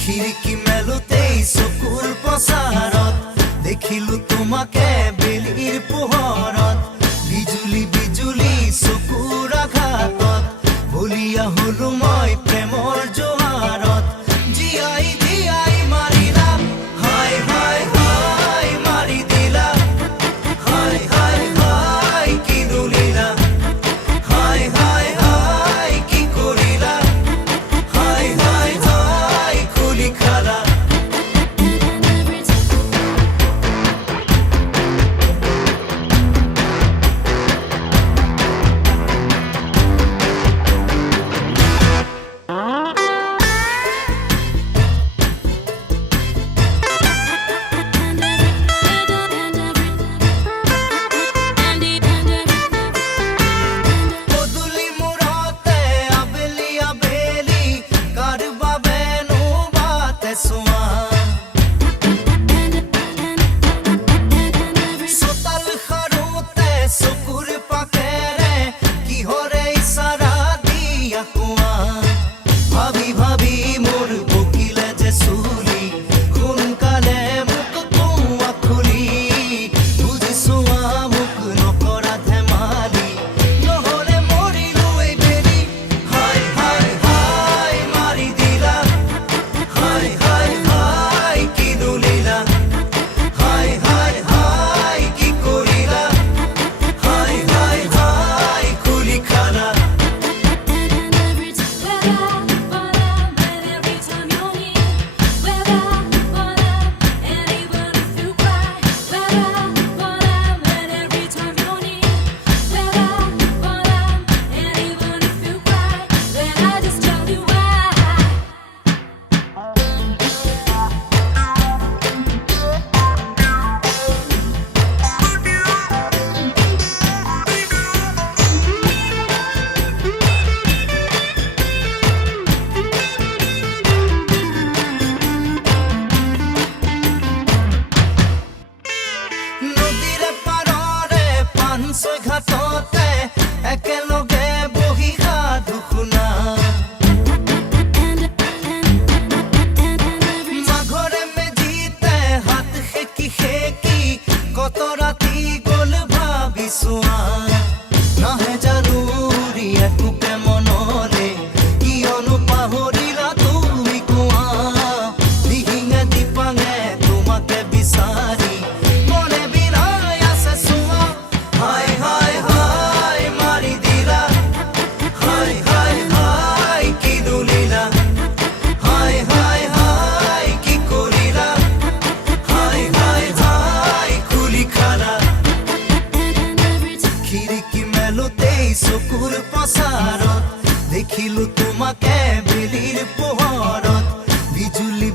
খিৰিকী মেলোতেই চকুৰ পচাৰত দেখিলো তোমাকে বেলিৰ পোহৰত বিজুলি বিজুলি চকুৰ আঘাতত বলিয়া হলো মই প্ৰেমৰ জোৱাৰত জীয়াই জীয়াই মাৰিলা হাই হাই হাই মাৰি দিলা হাই হাই হাই কি দুলিলা হাই হাই হাই কি কৰিলা হাই হাই হাই খুলি খালা ঘাটতে একেলগে বহি সাধু শুনা মাঘৰে মেজিতে হাত সেকি সেকি কত ৰাতি গল ভাবিছোৱা নাহে জানুৰি একোকে মনলে কিয়নো পাহৰিলা তুমি কোৱা দিহিঙে দিপাঙে তোমাকে বিচাৰি মনে বিৰাই আছে চোৱা হাই হাই হাই মাৰি দিলা হাই হাই হাই কি দুলিলা হাই হাই হাই কি কৰিলা হাই হাই হাই খুলি খালা খিৰিকী মেলোতেই চকুৰ পচাৰত দেখিলো তোমাকে বেলিৰ পোহৰত বিজুলি